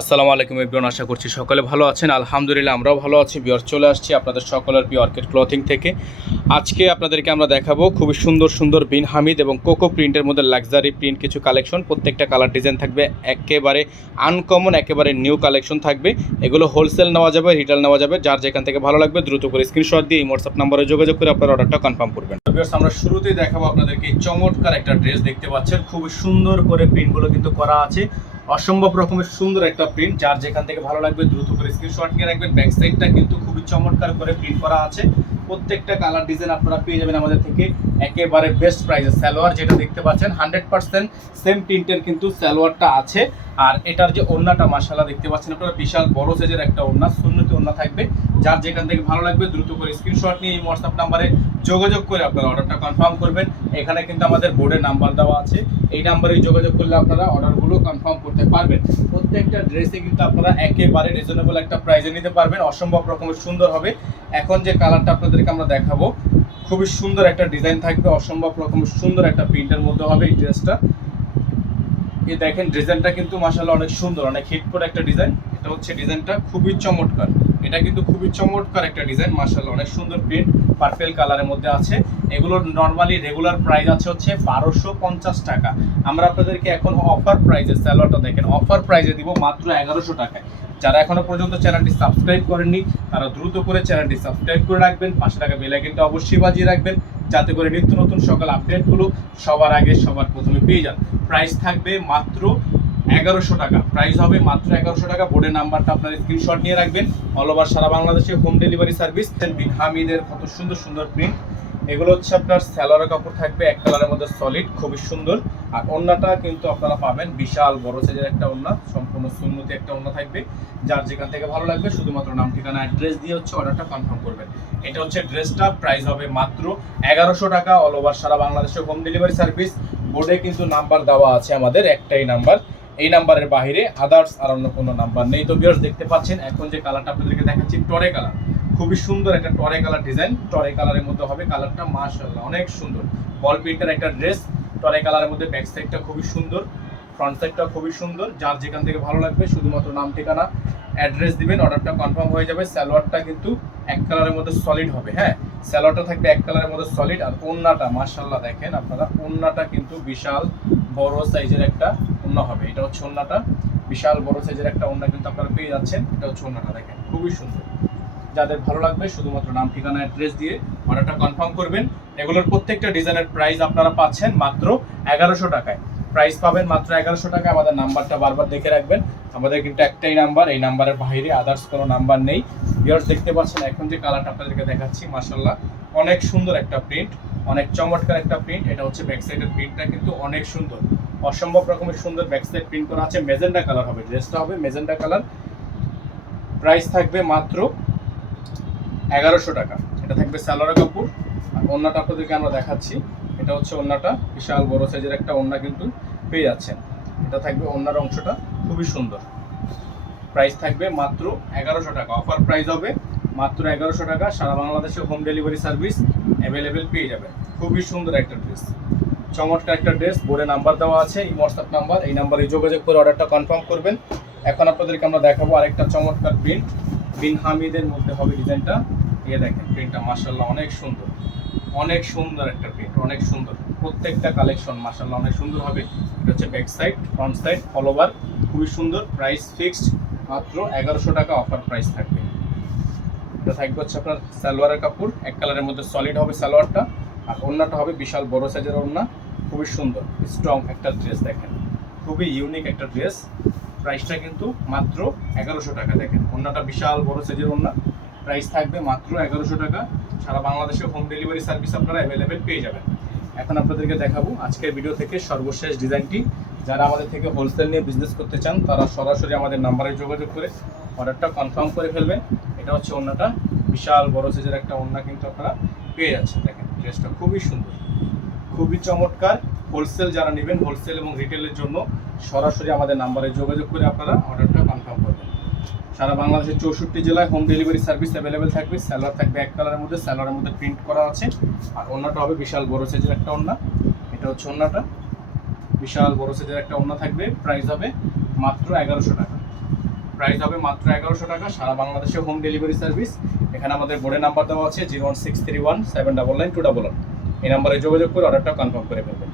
আসসালামু আলাইকুম এভরিওয়ান, আশা করছি সকলে ভালো আছেন। আলহামদুলিল্লাহ আমরাও ভালো আছি। ভিউয়ার্স, চলে আসছি আপনাদের সকলের প্রিয় অর্কিড ক্লথিং থেকে। আজকে আপনাদেরকে আমরা দেখাবো খুবই সুন্দর সুন্দর বিন হামিদ এবং কোকো প্রিন্টের মধ্যে লাক্সারি প্রিন্ট কিছু কালেকশন। প্রত্যেকটা কালার ডিজাইন থাকবে একেবারে আনকমন, একেবারে নিউ কালেকশন থাকবে। এগুলো হোলসেল নেওয়া যাবে, রিটেল নেওয়া যাবে। যার যেখান থেকে ভালো লাগবে দ্রুত করে স্ক্রিনশট দিয়ে এই হোয়াটসঅ্যাপ নাম্বারে যোগাযোগ করে আপনার অর্ডারটা কনফার্ম করবেন। ভিউয়ার্স, আমরা শুরুতেই দেখাবো আপনাদেরকে এই চমৎকার একটা ড্রেস দেখতে পাচ্ছেন। খুবই সুন্দর করে প্রিন্টগুলো কিন্তু করা আছে, অসম্ভব রকমের সুন্দর একটা প্রিন্ট। যার যেখান থেকে ভালো লাগবে দ্রুত করে স্ক্রিনশট নিয়ে রাখবেন। ব্যাক সাইডটা কিন্তু খুবই চমৎকার করে প্রিন্ট করা আছে। প্রত্যেকটা কালার ডিজাইন আপনারা পেয়ে যাবেন আমাদের থেকে একেবারে বেস্ট প্রাইসে। সালোয়ার যেটা দেখতে পাচ্ছেন 100% সেম প্রিন্টের কিন্তু সালোয়ারটা আছে। আর এটার যে ওড়নাটা মাশাআল্লাহ দেখতে পাচ্ছেন আপনারা, বিশাল বড় সাইজের একটা ওড়না, সুন্নতি ওড়না থাকবে। যার যেখান থেকে ভালো লাগবে দ্রুত করে স্ক্রিনশট নিয়ে এই হোয়াটসঅ্যাপ নাম্বারে যোগাযোগ করে আপনারা অর্ডারটা কনফার্ম করবেন। এখানে কিন্তু আমাদের বোর্ডে নাম্বার দেওয়া আছে, এই নাম্বারে যোগাযোগ করলে আপনারা অর্ডারগুলো কনফার্ম করতে পারবেন। প্রত্যেকটা ড্রেসে কিন্তু আপনারা একেবারে রিজনেবল একটা প্রাইসে নিতে পারবেন, অসম্ভব রকমের সুন্দর হবে। এখন যে কালারটা আপনাদেরকে আমরা দেখাবো খুবই সুন্দর একটা ডিজাইন থাকবে, অসম্ভব রকমের সুন্দর একটা প্রিন্টের মধ্যে হবে এই ড্রেসটা। এই দেখেন ডিজাইনটা কিন্তু মাশাআল্লাহ অনেক সুন্দর, অনেক হিট করে একটা ডিজাইন। এটা হচ্ছে ডিজাইনটা খুবই চমৎকার, এটা কিন্তু খুবই চমৎকার একটা ডিজাইন মাশাআল্লাহ, অনেক সুন্দর প্রিন্ট, পার্পল কালারের মধ্যে আছে। এগুলোর নর্মালি রেগুলার প্রাইস আছে হচ্ছে 1250 টাকা। আমরা আপনাদেরকে এখন অফার প্রাইসে সালোয়ারটা দেখেন, অফার প্রাইসে দিব মাত্র 1100 টাকায়। যারা এখনো পর্যন্ত চ্যানেলটি সাবস্ক্রাইব করেননি তারা দ্রুত করে চ্যানেলটি সাবস্ক্রাইব করে রাখবেন, পাশে থাকা বেল আইকনটা অবশ্যই বাজিয়ে রাখবেন, যাতে করে নিত্য নতুন সকল আপডেটগুলো সবার আগে সবার প্রথমে পেয়ে যান। প্রাইস থাকবে মাত্র 1100 টাকা, প্রাইস হবে মাত্র 1100 টাকা। বোর্ডের নাম্বারটা আপনার স্ক্রিনশট নিয়ে রাখবেন। অল ওভার সারা বাংলাদেশে হোম ডেলিভারি সার্ভিস। বিন হামিদের কত সুন্দর সুন্দর প্রিন্ট। এগুলো হচ্ছে আপনার সালোয়ারের কাপড় থাকবে এক কালারের মধ্যে সলিড, খুবই সুন্দর। আর ওড়নাটা কিন্তু আপনারা পাবেন বিশাল বড় সাইজের একটা ওড়না, সম্পূর্ণ সুন্নতি একটা ওড়না থাকবে। যার যেখান থেকে ভালো লাগবে শুধুমাত্র নাম ঠিকানা অ্যাড্রেস দিয়ে হচ্ছে অর্ডারটা কনফার্ম করবেন। এটা হচ্ছে ড্রেসটা, প্রাইস হবে মাত্র 1100 টাকা। অল ওভার সারা বাংলাদেশে হোম ডেলিভারি সার্ভিস। বোর্ডে কিন্তু নাম্বার দেওয়া আছে আমাদের, একটাই নাম্বার, এই নাম্বারের বাইরে আদার্স আর অন্য কোনো নাম্বার নেই। তো ভিউয়ার্স দেখতে পাচ্ছেন এখন যে কালারটা আপনাদেরকে দেখাচ্ছি টরে কালার, খুবই সুন্দর একটা টরে কালার ডিজাইন। টরে কালারের মধ্যে হবে কালারটা মাশাআল্লাহ অনেক সুন্দর, বল প্রিন্টের একটা ড্রেস টরে কালারের মধ্যে। ব্যাক সাইডটা খুবই সুন্দর, ফ্রন্ট সাইডটা খুবই সুন্দর। যার যেখান থেকে ভালো লাগবে শুধুমাত্র নাম ঠিকানা অ্যাড্রেস দিবেন, অর্ডারটা কনফার্ম হয়ে যাবে। সালোয়ারটা কিন্তু এক কালারের মধ্যে সলিড হবে, হ্যাঁ সালোয়ারটা থাকবে এক কালারের মধ্যে সলিড। আর ওড়নাটা মাশাআল্লাহ দেখেন আপনারা, ওড়নাটা কিন্তু বিশাল বড় সাইজের একটা ওড়না হবে। এটা হচ্ছে ওড়নাটা, বিশাল বড় সাইজের একটা ওড়না কিন্তু আপনারা পেয়ে যাচ্ছেন। এটা হচ্ছে ওড়নাটা দেখেন খুবই সুন্দর। যাদের ভালো লাগবে শুধুমাত্র নাম ঠিকানা অ্যাড্রেস দিয়ে অর্ডারটা কনফার্ম করবেন। এগুলোর প্রত্যেকটা ডিজাইনের প্রাইস আপনারা পাচ্ছেন মাত্র 1100 টাকায়। প্রাইস পাবেন মাত্র 1100 টাকায়। আমাদের নাম্বারটা বারবার দেখে রাখবেন, আমাদের কিন্তু একটাই নাম্বার, এই নাম্বারের বাইরে আদার্স কোনো নাম্বার নেই। ভিউয়ার্স দেখতে পাচ্ছেন এখন যে কালারটা আপনাদেরকে দেখাচ্ছি মাশাআল্লাহ অনেক সুন্দর একটা প্রিন্ট, অনেক চমৎকার একটা প্রিন্ট। এটা হচ্ছে ব্যাক সাইডের প্রিন্টটা কিন্তু অনেক সুন্দর, অসম্ভব রকমের সুন্দর ব্যাক সাইড প্রিন্ট করা আছে। মেজেন্ডা কালার হবে ড্রেসটা, হবে মেজেন্ডা কালার। প্রাইস থাকবে মাত্র 1100 টাকা। এটা থাকবে সালোয়ার কাপড়। আর ওড়নাটা আপনাদেরকে আমরা দেখাচ্ছি, এটা হচ্ছে ওড়নাটা, বিশাল বড় সাইজের একটা ওড়না কিন্তু পেয়ে যাচ্ছেন। এটা থাকবে ওড়নার অংশটা খুবই সুন্দর। প্রাইস থাকবে মাত্র 1100 টাকা, অফার প্রাইস হবে মাত্র 1100 টাকা। সারা বাংলাদেশে হোম ডেলিভারি সার্ভিস অ্যাভেলেবেল পেয়ে যাবেন। খুবই সুন্দর একটা ড্রেস, চমৎকার একটা ড্রেস। বোর্ডে নাম্বার দেওয়া আছে, এই হোয়াটসঅ্যাপ নাম্বার, এই নাম্বারে যোগাযোগ করে অর্ডারটা কনফার্ম করবেন। এখন আপনাদেরকে আমরা দেখাবো আরেকটা চমৎকার প্রিন্ট, বিন হামিদের মধ্যে হবে ডিজাইনটা। এই দেখেন প্রিন্টটা মাশাআল্লাহ অনেক সুন্দর, অনেক সুন্দর একটা প্রিন্ট, অনেক সুন্দর। প্রত্যেকটা কালেকশন মাশাআল্লাহ অনেক সুন্দর হবে। এটা হচ্ছে back side, front side, all over খুবই সুন্দর। প্রাইস ফিক্সড মাত্র 1100 টাকা, অফার প্রাইস থাকবে। এটা থাকবে হচ্ছে আপনার সালোয়ারের কাপড়, এক কালারের মধ্যে সলিড হবে সালোয়ারটা। আর ওড়নাটা হবে বিশাল বড় সাইজের ওড়না, খুবই সুন্দর স্ট্রং একটা ড্রেস। দেখেন খুবই ইউনিক একটা ড্রেস। প্রাইসটা কিন্তু মাত্র 1100 টাকা। দেখেন ওড়নাটা বিশাল বড় সাইজের ওড়না, প্রাইস থাকবে মাত্র 1100 টাকা। সারা বাংলাদেশে হোম ডেলিভারি সার্ভিস আপনারা অ্যাভেলেবেল পেয়ে যাবেন। এখন আপনাদেরকে দেখাবো আজকের ভিডিও থেকে সর্বশেষ ডিজাইনটি। যারা আমাদের থেকে হোলসেল নিয়ে বিজনেস করতে চান তারা সরাসরি আমাদের নাম্বারে যোগাযোগ করে অর্ডারটা কনফার্ম করে ফেলবেন। এটা হচ্ছে ওড়নাটা, বিশাল বড় সাইজের একটা ওড়না কিন্তু আপনারা পেয়ে যাচ্ছেন। দেখেন ড্রেসটা খুবই সুন্দর, খুবই চমৎকার। হোলসেল যারা নেবেন, হোলসেল এবং রিটেলের জন্য সরাসরি আমাদের নাম্বারে যোগাযোগ করে আপনারা অর্ডারটা কনফার্ম করবেন। সারা বাংলাদেশের 64 জেলায় হোম ডেলিভারি সার্ভিস অ্যাভেলেবেল থাকবে। সালোয়ার থাকবে এক কালারের মধ্যে, সালোয়ারের মধ্যে প্রিন্ট করা আছে। আর ওড়নাটা হবে বিশাল বড় সাইজের একটা ওড়না। এটা হচ্ছে ওড়নাটা, বিশাল বড় সাইজের একটা ওড়না থাকবে। প্রাইস হবে মাত্র 1100 টাকা। প্রাইস হবে মাত্র 1100 টাকা, সারা বাংলাদেশে হোম ডেলিভারি সার্ভিস। এখানে আমাদের বোর্ডের নাম্বার দেওয়া আছে 01631 799 211। এই নাম্বারে যোগাযোগ করে অর্ডারটা কনফার্ম করে ফেলবেন।